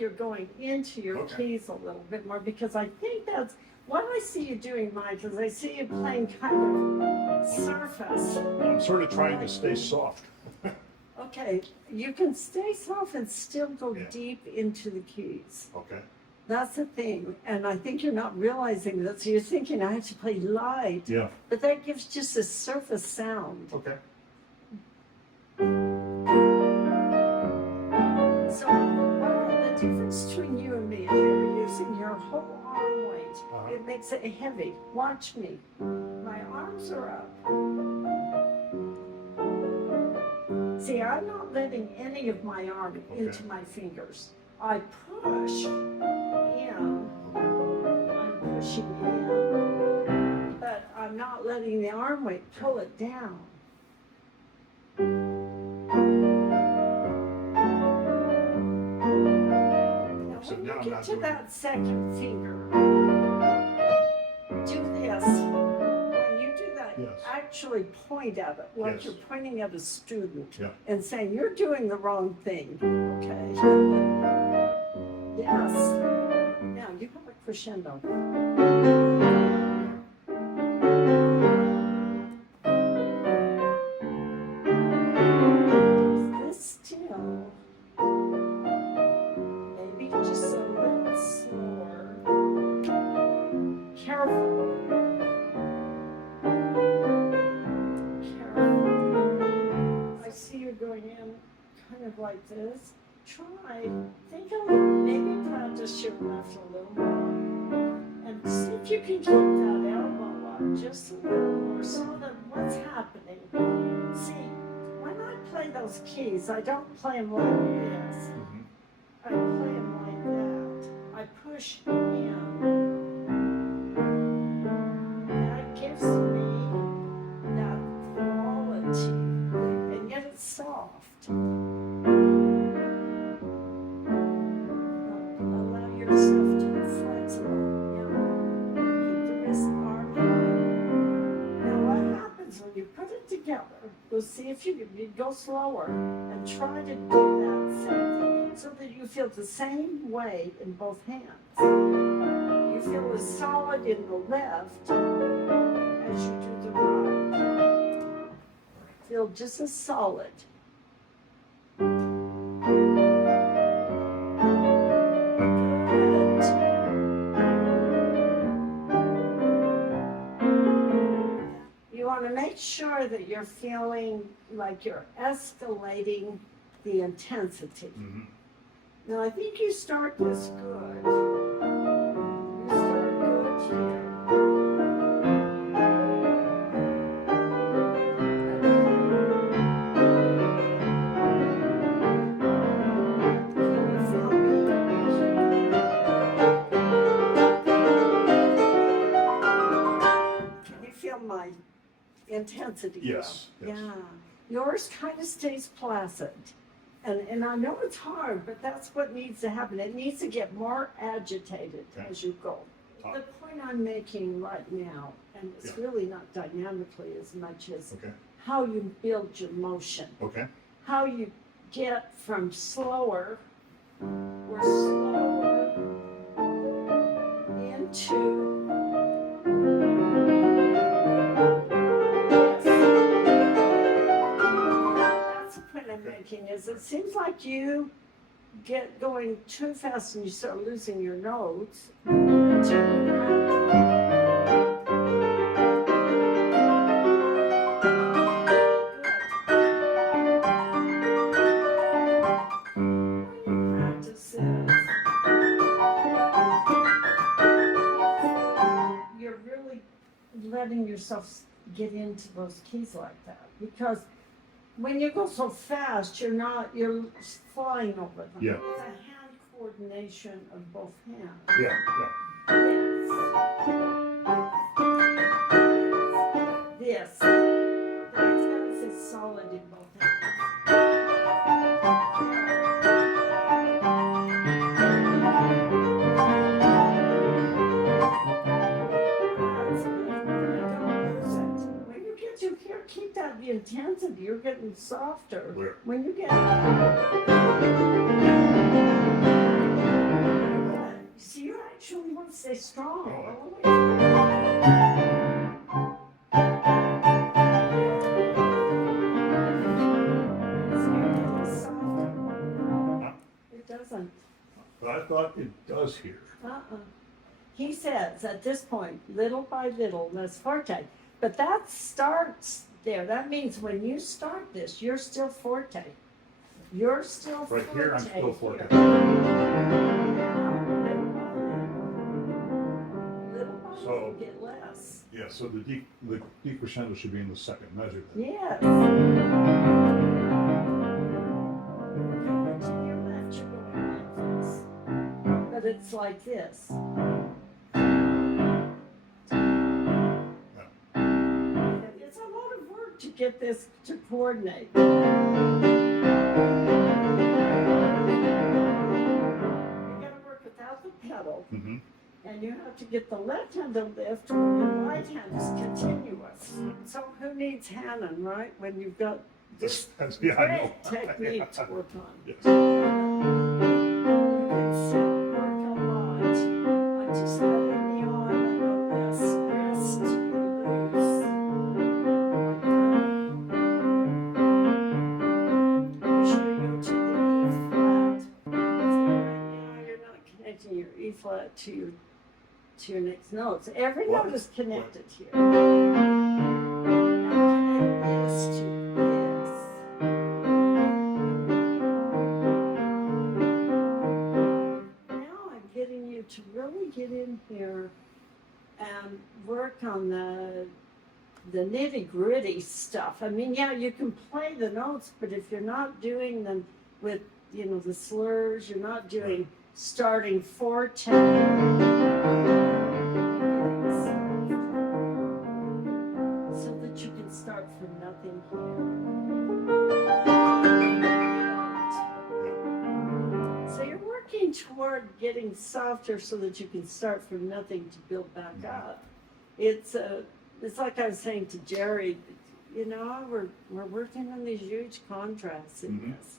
like you're going into your keys a little bit more, because I think that's what I see you doing, Mike, is I see you playing kind of surface. I'm sort of trying to stay soft. Okay, you can stay soft and still go deep into the keys. Okay. That's the thing, and I think you're not realizing that. So you're thinking, I have to play light. Yeah. But that gives just a surface sound. Okay. So the difference between you and me is you're using your whole arm weight. It makes it heavy. Watch me. My arms are up. See, I'm not letting any of my arm into my fingers. I push in. I'm pushing in. But I'm not letting the arm weight pull it down. So now I'm Get not to doing that second finger. Do this. When you do that, actually point at it like you're pointing at a student and saying, you're doing the wrong thing. Okay? Yes. Now you have a crescendo. This still. Just a little slower. Careful. Careful. I see you going in kind of like this. Try. Think of maybe practice your left a little more. And see if you can keep that elbow up just a little more so that what's happening. See, when I play those keys, I don't play them like this. I play them like that. I push in. That gives me that quality, and yet it's soft. Allow yourself to be flexible. Keep the wrist arm high. Now what happens when you put it together, we'll see if you go slower and try to do that same thing. So that you feel the same way in both hands. You feel as solid in the left as you do the right. Feel just as solid. Good. You want to make sure that you're feeling like you're escalating the intensity. Now, I think you start this good. You start good here. Can you feel me? Can you feel my intensity? Yes. Yeah. Yours kind of stays placid. And I know it's hard, but that's what needs to happen. It needs to get more agitated as you go. The point I'm making right now, and it's really not dynamically as much as how you build your motion. How you get from slower or slower into I'm making is it seems like you get going too fast and you start losing your notes. You're really letting yourself get into those keys like that, because when you go so fast, you're flying over them. Yeah. It's a hand coordination of both hands. Yeah. Yes. That's gotta sit solid in both hands. Keep that the intensity. You're getting softer. Where? When you get actually want to stay strong. Oh, It doesn't. But I thought it does here. He says at this point, little by little, that's forte. But that starts there. That means when you start this, you're still forte. You're still Right forte. here, I'm still forte. Little by So- little, get less. Yeah, so the decrescendo should be in the second measure then. Yes. Going to your left, you're going like this. But it's like this. It's a lot of work to get this to coordinate. You gotta work without the pedal, Mm-hmm. and you have to get the left hand to lift when your right hand is continuous. So who needs Hannon, right? When you've got this Yeah, I know. great technique to work on. Yes. You can sit, work a lot on just letting the arm and the wrist be loose. Like that. Make sure you go to the E flat. See, right now you're not connecting your E flat to your next notes. Every What? note is connected here. Now connect this to this. Now I'm getting you to really get in here and work on the nitty gritty stuff. I mean, yeah, you can play the notes, but if you're not doing them with, the slurs, you're not doing starting forte. So that you can start from nothing here. So you're working toward getting softer so that you can start from nothing to build back up. It's like I was saying to Jerry, we're working on these huge contrasts in Mhm. this.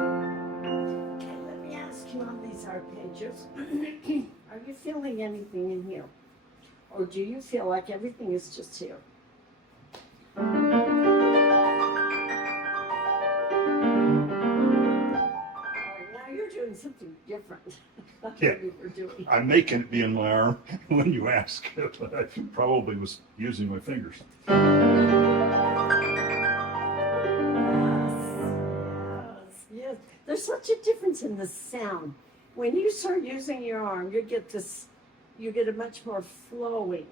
Okay, let me ask you on these arpeggios. Are you feeling anything in here? Or do you feel like everything is just here? All right, now you're doing something different than Yeah. we were doing. I'm making it be in my arm when you ask it, but I probably was using my fingers. Yes. There's such a difference in the sound. When you start using your arm, you get a much more flowing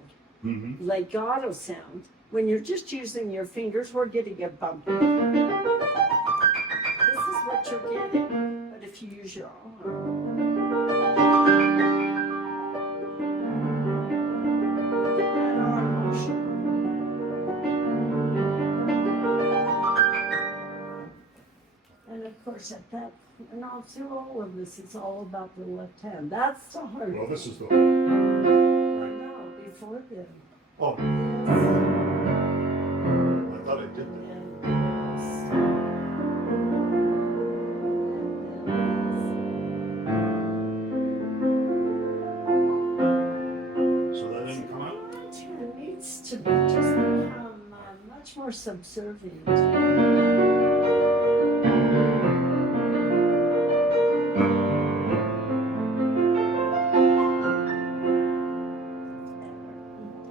Mm-hmm. legato sound. When you're just using your fingers, we're getting a bumpy. This is what you're getting, but if you use your arm. Look at that arm motion. And of course, and all through all of this, it's all about the left hand. That's the hard Well, this is the. No, before then. Oh, Yes. I thought I did that. So that didn't come out? It needs to be just become much more subservient.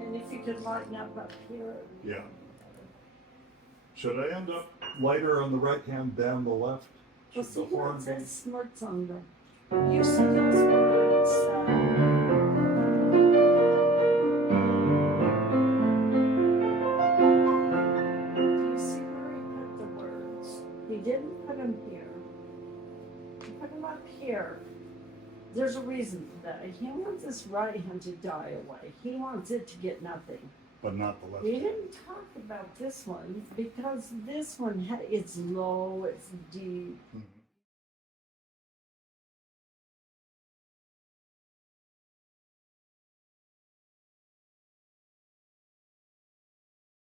And if you could lighten up here. Yeah. Should I end up lighter on the right hand than the left? Well, Should see the where horn it be? says smirks on them. You see those words? Do you see where he put the words? He didn't put them here. He put them up here. There's a reason for that. He wants this right hand to die away. He wants it to get nothing. But not the left We hand. didn't talk about this one because this one, it's low, it's deep. Mhm.